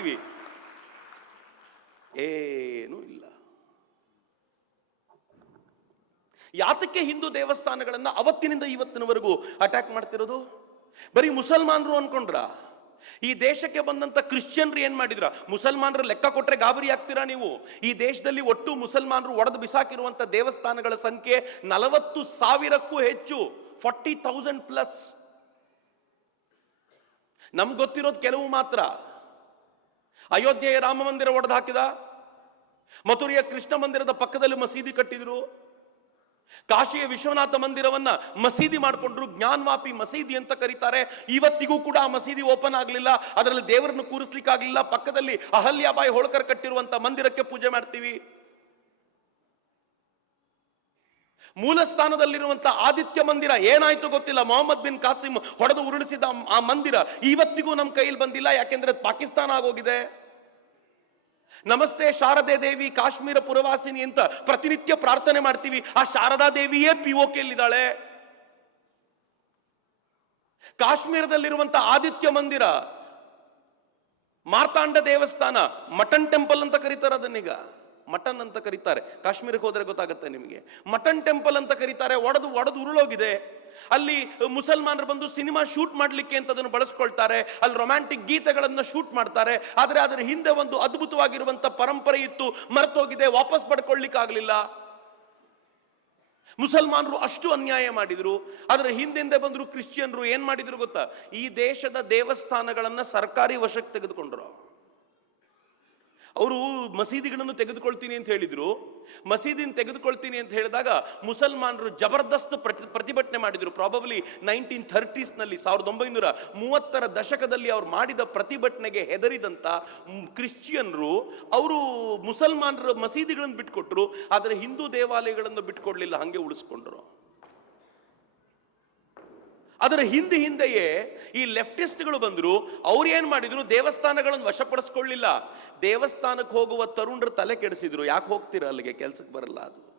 ಮಾಡಿದ್ವಿ. ಏನೂ ಇಲ್ಲ. ಯಾತಕ್ಕೆ ಹಿಂದೂ ದೇವಸ್ಥಾನಗಳನ್ನ ಅವತ್ತಿನಿಂದ ಇವತ್ತಿನವರೆಗೂ ಅಟ್ಯಾಕ್ ಮಾಡ್ತಿರೋದು? ಬರೀ ಮುಸಲ್ಮಾನರು ಅನ್ಕೊಂಡ್ರ? ಈ ದೇಶಕ್ಕೆ ಬಂದಂತ ಕ್ರಿಶ್ಚಿಯನ್ರು ಏನ್ ಮಾಡಿದ್ರ? ಮುಸಲ್ಮಾನರು ಲೆಕ್ಕ ಕೊಟ್ರೆ ಗಾಬರಿ ಆಗ್ತೀರಾ ನೀವು? ಈ ದೇಶದಲ್ಲಿ ಒಟ್ಟು ಮುಸಲ್ಮಾನರು ಒಡೆದು ಬಿಸಾಕಿರುವಂತ ದೇವಸ್ಥಾನಗಳ ಸಂಖ್ಯೆ ನಲವತ್ತು ಸಾವಿರಕ್ಕೂ ಹೆಚ್ಚು. ಫಾರ್ಟಿ ತೌಸಂಡ್ ಪ್ಲಸ್ ನಮ್ಗೆ ಗೊತ್ತಿರೋದು ಕೆಲವು ಮಾತ್ರ. ಅಯೋಧ್ಯೆಯ ರಾಮ ಮಂದಿರ ಒಡೆದು ಹಾಕಿದ? ಮಥುರೆಯ ಕೃಷ್ಣ ಮಂದಿರದ ಪಕ್ಕದಲ್ಲಿ ಮಸೀದಿ ಕಟ್ಟಿದ್ರು? ಕಾಶಿಯ ವಿಶ್ವನಾಥ ಮಂದಿರವನ್ನ ಮಸೀದಿ ಮಾಡಿಕೊಂಡ್ರು, ಜ್ಞಾನವಾಪಿ ಮಸೀದಿ ಅಂತ ಕರೀತಾರೆ. ಇವತ್ತಿಗೂ ಕೂಡ ಆ ಮಸೀದಿ ಓಪನ್ ಆಗಲಿಲ್ಲ. ಅದರಲ್ಲಿ ದೇವರನ್ನು ಕೂರಿಸ್ಲಿಕ್ಕಾಗಲಿಲ್ಲ. ಪಕ್ಕದಲ್ಲಿ ಅಹಲ್ಯಾಬಾಯಿ ಹೋಳ್ಕರ್ ಕಟ್ಟಿರುವಂತ ಮಂದಿರಕ್ಕೆ ಪೂಜೆ ಮಾಡ್ತೀವಿ. ಮೂಲ ಸ್ಥಾನದಲ್ಲಿರುವಂತ ಆದಿತ್ಯ ಮಂದಿರ ಏನಾಯ್ತು ಗೊತ್ತಿಲ್ಲ. ಮೊಹಮ್ಮದ್ ಬಿನ್ ಕಾಸಿಂ ಹೊಡೆದು ಉರುಳಿಸಿದ ಆ ಮಂದಿರ ಇವತ್ತಿಗೂ ನಮ್ಮ ಕೈಯಲ್ಲಿ ಬಂದಿಲ್ಲ. ಯಾಕೆಂದ್ರೆ ಪಾಕಿಸ್ತಾನ ಆಗೋಗಿದೆ. ನಮಸ್ತೆ ಶಾರದೆ ದೇವಿ, ಕಾಶ್ಮೀರ ಪುರವಾಸಿನಿ ಅಂತ ಪ್ರತಿನಿತ್ಯ ಪ್ರಾರ್ಥನೆ ಮಾಡ್ತೀವಿ. ಆ ಶಾರದಾ ದೇವಿಯೇ ಪಿ ಓ ಕೆಲ್ಲಿದ್ದಾಳೆ ಕಾಶ್ಮೀರದಲ್ಲಿರುವಂತಹ ಆದಿತ್ಯ ಮಂದಿರ, ಮಾರ್ತಾಂಡ ದೇವಸ್ಥಾನ ಮಟನ್ ಟೆಂಪಲ್ ಅಂತ ಕರೀತಾರೆ ಅದನ್ನೀಗ. ಮಟನ್ ಅಂತ ಕರೀತಾರೆ. ಕಾಶ್ಮೀರಕ್ಕೆ ಹೋದ್ರೆ ಗೊತ್ತಾಗುತ್ತೆ ನಿಮಗೆ. ಮಟನ್ ಟೆಂಪಲ್ ಅಂತ ಕರೀತಾರೆ. ಒಡೆದು ಒಡೆದು ಉರುಳೋಗಿದೆ. ಅಲ್ಲಿ ಮುಸಲ್ಮಾನರು ಬಂದು ಸಿನಿಮಾ ಶೂಟ್ ಮಾಡಲಿಕ್ಕೆ ಅಂತ ಅದನ್ನು ಬಳಸ್ಕೊಳ್ತಾರೆ, ಅಲ್ಲಿ ರೊಮ್ಯಾಂಟಿಕ್ ಗೀತೆಗಳನ್ನು ಶೂಟ್ ಮಾಡ್ತಾರೆ, ಆದರೆ ಅದರ ಹಿಂದೆ ಒಂದು ಅದ್ಭುತವಾಗಿರುವಂಥ ಪರಂಪರೆ ಇತ್ತು, ಮರೆತೋಗಿದೆ, ವಾಪಸ್ ಪಡ್ಕೊಳ್ಳಿಕ್ಕಾಗಲಿಲ್ಲ. ಮುಸಲ್ಮಾನರು ಅಷ್ಟು ಅನ್ಯಾಯ ಮಾಡಿದ್ರು, ಅದರ ಹಿಂದಿಂದೆ ಬಂದರು ಕ್ರಿಶ್ಚಿಯನ್ರು ಏನು ಮಾಡಿದ್ರು ಗೊತ್ತಾ? ಈ ದೇಶದ ದೇವಸ್ಥಾನಗಳನ್ನು ಸರ್ಕಾರಿ ವಶಕ್ಕೆ ತೆಗೆದುಕೊಂಡ್ರು. ಅವರು ಮಸೀದಿಗಳನ್ನು ತೆಗೆದುಕೊಳ್ತೀನಿ ಅಂತ ಹೇಳಿದ್ರು. ಮಸೀದಿನ ತೆಗೆದುಕೊಳ್ತೀನಿ ಅಂತ ಹೇಳಿದಾಗ ಮುಸಲ್ಮಾನರು ಜಬರ್ದಸ್ತ್ ಪ್ರತಿ, ಪ್ರತಿಭಟನೆ ಮಾಡಿದ್ರು. ಪ್ರಾಬಬ್ಲಿ ನೈನ್ಟೀನ್ ಥರ್ಟೀಸ್ನಲ್ಲಿ ಸಾವಿರದ ಒಂಬೈನೂರ ಮೂವತ್ತರ ದಶಕದಲ್ಲಿ ಅವ್ರು ಮಾಡಿದ ಪ್ರತಿಭಟನೆಗೆ ಹೆದರಿದಂತ ಕ್ರಿಶ್ಚಿಯನ್ರು ಅವರು ಮುಸಲ್ಮಾನರ ಮಸೀದಿಗಳನ್ನು ಬಿಟ್ಕೊಟ್ರು, ಆದರೆ ಹಿಂದೂ ದೇವಾಲಯಗಳನ್ನು ಬಿಟ್ಕೊಡ್ಲಿಲ್ಲ, ಹಾಗೆ ಉಳಿಸ್ಕೊಂಡ್ರು. ಅದರ ಹಿಂದೆ ಹಿಂದೆಯೇ ಈ ಲೆಫ್ಟಿಸ್ಟ್ಗಳು ಬಂದರು, ಅವ್ರು ಏನು ಮಾಡಿದ್ರು, ದೇವಸ್ಥಾನಗಳನ್ನು ವಶಪಡಿಸ್ಕೊಳ್ಳಿಲ್ಲ. ದೇವಸ್ಥಾನಕ್ಕೆ ಹೋಗುವ ತರುಣರು ತಲೆ ಕೆಡಿಸಿದ್ರು. ಯಾಕೆ ಹೋಗ್ತೀರಾ ಅಲ್ಲಿಗೆ? ಕೆಲಸಕ್ಕೆ ಬರಲ್ಲ ಅದು.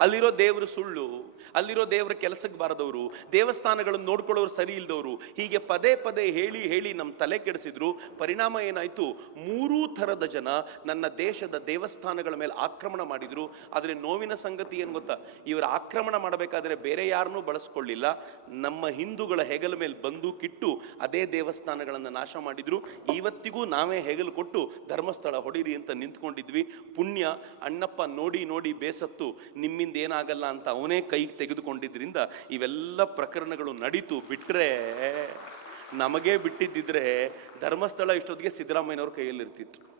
ಅಲ್ಲಿರೋ ದೇವರು ಸುಳ್ಳು, ಅಲ್ಲಿರೋ ದೇವರ ಕೆಲಸಕ್ಕೆ ಬಾರದವರು, ದೇವಸ್ಥಾನಗಳನ್ನು ನೋಡ್ಕೊಳ್ಳೋರು ಸರಿ ಇಲ್ದವರು, ಹೀಗೆ ಪದೇ ಪದೇ ಹೇಳಿ ಹೇಳಿ ನಮ್ಮ ತಲೆ ಕೆಡಿಸಿದ್ರು. ಪರಿಣಾಮ ಏನಾಯ್ತು? ಮೂರೂ ಥರದ ಜನ ನನ್ನ ದೇಶದ ದೇವಸ್ಥಾನಗಳ ಮೇಲೆ ಆಕ್ರಮಣ ಮಾಡಿದ್ರು. ಆದರೆ ನೋವಿನ ಸಂಗತಿ ಏನು ಗೊತ್ತಾ? ಇವರು ಆಕ್ರಮಣ ಮಾಡಬೇಕಾದ್ರೆ ಬೇರೆ ಯಾರನ್ನೂ ಬಳಸ್ಕೊಳ್ಳಿಲ್ಲ. ನಮ್ಮ ಹಿಂದೂಗಳ ಹೆಗಲ ಮೇಲೆ ಬಂದೂಕಿಟ್ಟು ಅದೇ ದೇವಸ್ಥಾನಗಳನ್ನು ನಾಶ ಮಾಡಿದ್ರು. ಇವತ್ತಿಗೂ ನಾವೇ ಹೆಗಲು ಕೊಟ್ಟು ಧರ್ಮಸ್ಥಳ ಹೊಡೀರಿ ಅಂತ ನಿಂತ್ಕೊಂಡಿದ್ವಿ. ಪುಣ್ಯ, ಅಣ್ಣಪ್ಪ ನೋಡಿ ನೋಡಿ ಬೇಸತ್ತು. ನಿಮ್ಮಿಂದ ಏನಾಗಲ್ಲ ಅಂತ ಅವನೇ ಕೈಗೆ ತೆಗೆದುಕೊಂಡಿದ್ರಿಂದ ಇವೆಲ್ಲ ಪ್ರಕರಣಗಳು ನಡೀತು. ಬಿಟ್ಟರೆ ನಮಗೇ ಬಿಟ್ಟಿದ್ದಿದ್ರೆ ಧರ್ಮಸ್ಥಳ ಇಷ್ಟೊತ್ತಿಗೆ ಸಿದ್ದರಾಮಯ್ಯನವ್ರ ಕೈಯಲ್ಲಿರ್ತಿತ್ತು.